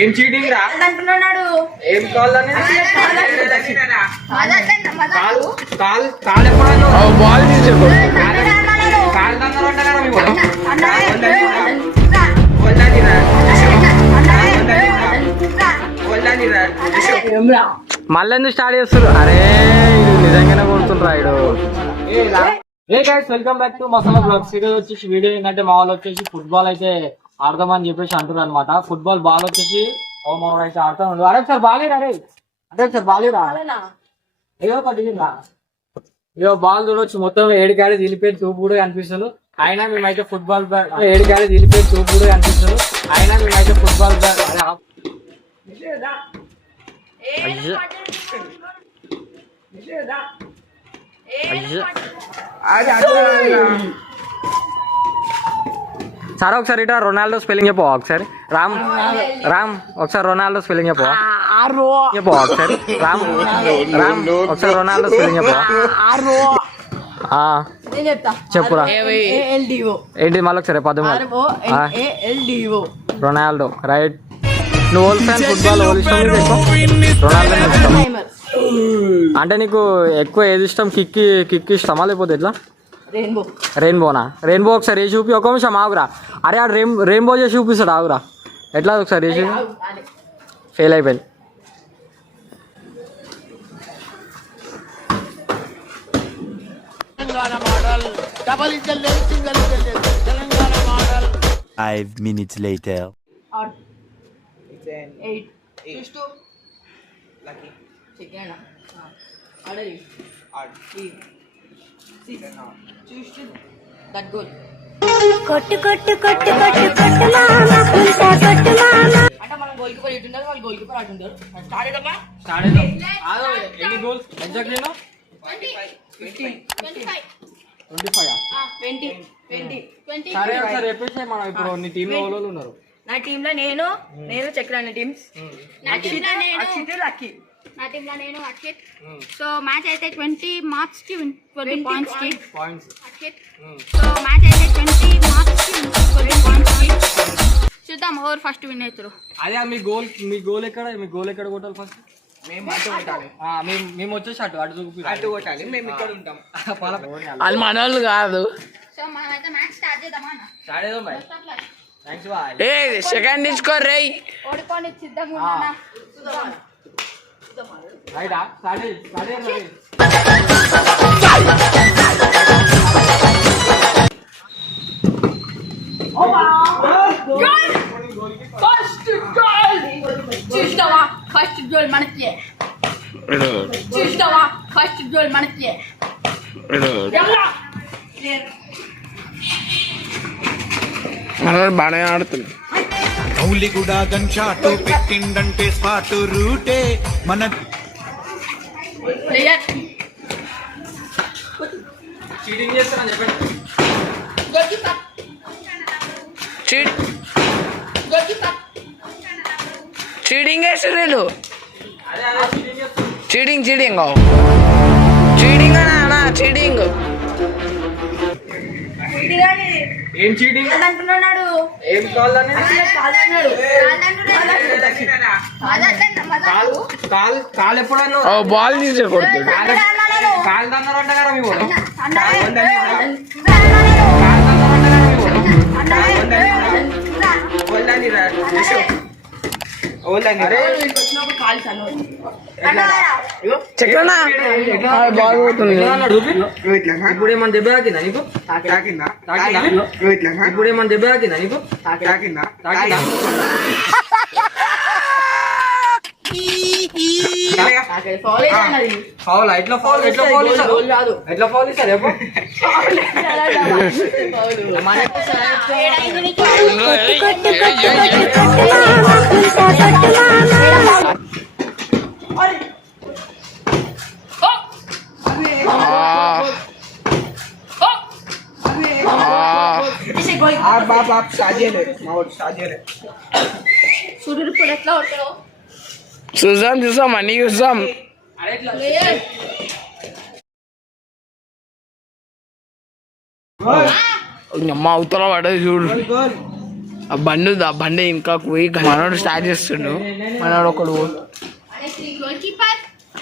ఏం చీటింగ్ రా అంటున్నాడు. ఏం కాల్ కాల్ కాల్ ఎప్పుడన్నా బాల్ తీసుకో కాల్ దంగలు మళ్ళీ ఎందుకు స్టార్ట్ చేస్తారు? అరే ఇది నిజంగానే కొడుతుండ్రా ఇడు. Welcome back to masala blogs. ఈరోజు వచ్చేసి వీడియో ఏంటంటే మా వాళ్ళు వచ్చేసి ఫుట్బాల్ అయితే ఆడదామని చెప్పేసి అంటున్నారు అనమాట. ఫుట్బాల్ బాల్ వచ్చేసి మా వాళ్ళు అయితే ఆడుతూ ఉండదు. అరే సార్ బాగాలేరా? అరే అదే సార్ బాగాలేరా? ఏదో పట్టిందా? ఇదో బాల్ చూడొచ్చు, మొత్తం 7 క్యారేజ్ వెళ్ళిపోయి చూపు కూడా కనిపిస్తుంది. అయినా మేమైతే ఫుట్బాల్ 7 క్యారేజ్ వెళ్ళిపోయి చూపు కూడా కనిపిస్తుంది. అయినా మేమైతే ఫుట్బాల్ సార్ ఒకసారి ఇటా రొనాల్డో స్పెల్లింగ్ చెప్పవా ఒకసారి? రామ్ రామ్ ఒకసారి రొనాల్డో స్పెల్లింగ్ చెప్పవా? చెప్పవా ఒకసారి? రామ్ రామ్ ఒకసారి రొనాల్డో స్పెల్లింగ్ చెప్పవా? చెప్పురా. ఏంటి మళ్ళీ ఒకసారి రొనాల్డో రైట్. నువ్వు ఓల్ ఫ్యాన్ ఫుట్బాల్ ఓల్ ఇష్టం రొనాల్డో అంటే నీకు ఎక్కువ ఏది ఇష్టం? కిక్ ఇష్టమా లేకపోతే ఎట్లా? రెయిన్బోనా? రెయిన్బో ఒకసారి వేసి చూపి. ఒక నిమిషం ఆగురా. అరే ఆడు రెయిన్బో చేసి చూపిస్తాడు, ఆగురా. ఎట్లా ఒకసారి వేసి? ఫెయిల్ అయిపోయింది. Five minutes later. కొట్టు కొట్టు కొట్టు కొట్టు కొట్టు మామ కొట్టు మామ అంటే మనం గోల్ కీపర్ ఇటు ఉంటారు, వాళ్ళు గోల్ కీపర్ అటు ఉంటారు. స్టార్ట్ చేద్దామా? స్టార్ట్ చేద్దాం. ఆదో ఎన్ని గోల్స్ ఎగ్జాక్ట్లీ? 25 సరే ఒకసారి చెప్పేసి మనం ఇప్పుడు నీ టీమ్ లో వాళ్ళు ఉన్నారు. నా టీమ్ లో నేను చక్రాన్ని టీమ్స్ అక్షిత్ లక్కీ. నా టీమ్ లో నేను అక్షిత్. సో మ్యాచ్ అయితే 20 మార్క్స్ కి 20 పాయింట్స్ కి అక్షిత్. సో మ్యాచ్ అయితే 20 మార్క్స్ కి 20 పాయింట్స్ కి. చూద్దాం ఎవరు ఫస్ట్ విన్ అవుతారు. అదే మీ గోల్ ఎక్కడ కొట్టాలి ఫస్ట్? మేము వచ్చేసి అటు చూపి కొట్టాలి. మేము ఇక్కడ ఉంటాం. అది మన వాళ్ళు కాదు. సో మనమైతే మ్యాచ్ స్టార్ట్ చేద్దామా? స్టార్ట్ చేద్దాం బాయ్. Thanks boy. ఏ సెకండ్ ఇచ్చుకో రేయ్. ఓడిపోని సిద్ధంగా ఉన్నానా? రైటా? స్టార్ట్ చేయి. ఫస్ట్ గోల్ మనకి. బాగానే ఆడుతుంది. గౌలి కూడా గన్ షాట్ పెట్టిండంటే స్పాట్ రూటే మన చీటింగ్ చేస్తారని చెప్పండి. చీటింగ్ చేస్తారు వీళ్ళు. చీటింగ్ అన్నా చీటింగ్. ఏం చీటింగ్ అంటున్నాడు. ఏం కాల్ కాల్ కాల్ ఎప్పుడన్నా బాల్ తీసే కొడుతుంది. కాల్ దంగలు అంట కదా మీ కూడా ఇప్పుడు ఏమన్నా దెబ్బ తాకిందా నీకు? ఇప్పుడు ఏమన్నా దెబ్బ తాకిందా నీకు? ఫౌల్ ఎట్లా ఫౌల్ ఇస్తారు? చూసాం అన్ని చూసాం. అమ్మ అవతల పడేది చూడు. ఆ బండి ఇంకా పోయి మనోడు స్టార్ట్ చేస్తుండు. మనోడు ఒకడు గోల్ కీపర్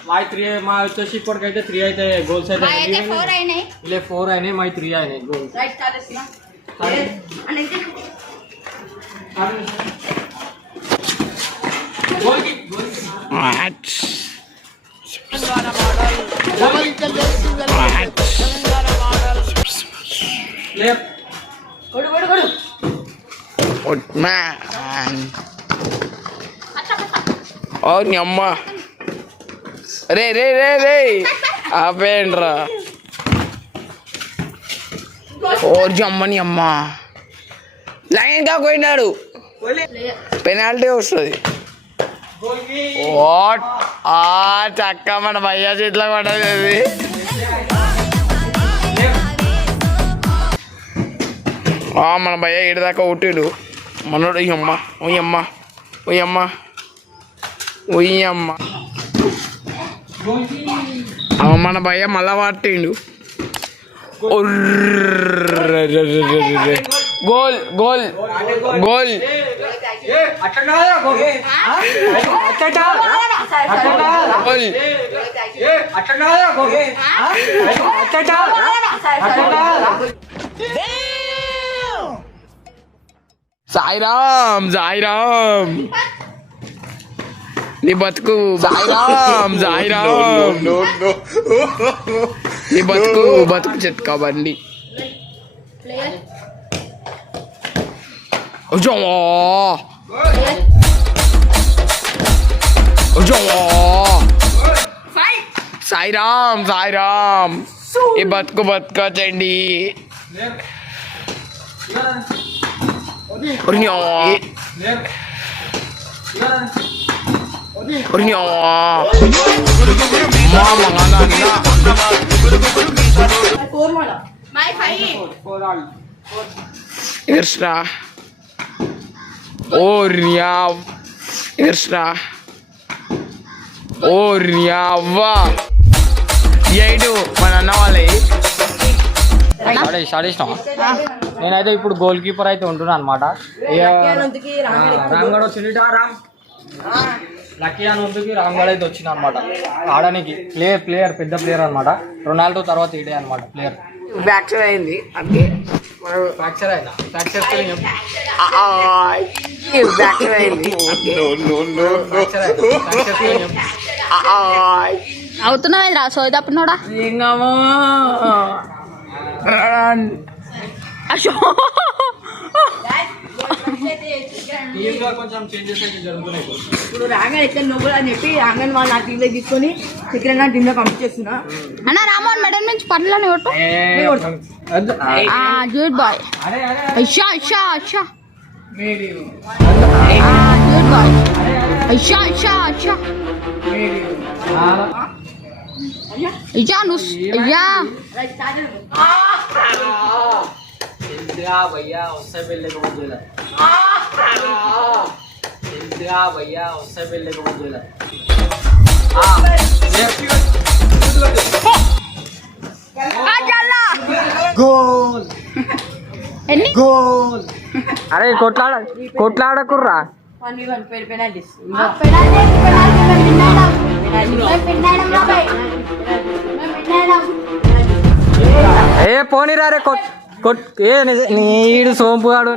మా 3 మా వచ్చేసి ఇప్పటికైతే 3 అయితే గోల్స్ అయితే అయితే 4 అయినాయి. ఇలా 4 అయినాయి, మా 3 అయినాయి గోల్స్. రైట్ స్టార్ట్ చేస్తున్నా. అంటే నీ అమ్మ రే రే రే రే ఆపేయండ్రా. ఓర్జు అమ్మని అమ్మ లైన్ గా పోయినాడు, పెనాల్టీ వస్తుంది. చక్క మన భయ్యా చేతిలో పడదు అది. మన భయ్య ఏడు దాకా కొట్టాడు మనోడు. అమ్మ ఒయ్యమ్మ ఒయ్యమ్మ ఒయ్యమ్మ మన భయ్య మళ్ళా పట్టిండు. Goal goal goal. Sairam Sairam నీ బతుకు, సాయిరామ్ సాయిరామ్ నీ బతుకు బతుకు చెత్కా బండి. సాయిరామ్ సాయిరామ్ ఈ బతుకు బతుకొచ్చండి. మై 5 ఎర్స్రా ఎర్స్రా ఓర్యావ్వా 8 మన అన్న వాళ్ళే. నేనైతే ఇప్పుడు గోల్ కీపర్ అయితే ఉంటున్నా అనమాట. రామ్గఢ్ వచ్చింది, లక్కీ అనందుకి రామ్గఢ్ అయితే వచ్చింది అనమాట ఆడడానికి. ప్లేయర్ పెద్ద ప్లేయర్ అనమాట. రొనాల్డో తర్వాత ఇడే అనమాట ప్లేయర్. ఫ్రాక్చర్ అయింది అంతే. ఫ్రాక్చర్ అయిందా? ఫ్రాక్చర్ ఫ్రాక్చర్ అయింది అవుతున్నావు రా సోది తప్పినోడా. కొంచెం చేంజెస్ అయితే జరుగుతున్నాయి. ఇప్పుడు రాంగన్ ఎక్కడ నువ్వు అని చెప్పి రాంగన్ వాళ్ళు నా టీంలో తీసుకొని చికెన్ నా టీంలో పంపించేస్తున్నా. అన్న రామోహన్ మెడల్ నుంచి పనులని కొట్టు. Good boy. అయ్యా అయ్యా అయ్యా గుడ్ బాయ్. అయ్యా అయ్యా అయ్యా అయ్యా నువ్వు అయ్యా भैया उससे पहले को बोला भैया उससे पहले को बोला गोल गोल. अरे కొట్లాడకుర్రా. 1v1 penalties. ఏ పోనీరా రే కొట్ ఏ నీడు సోంపుగాడు.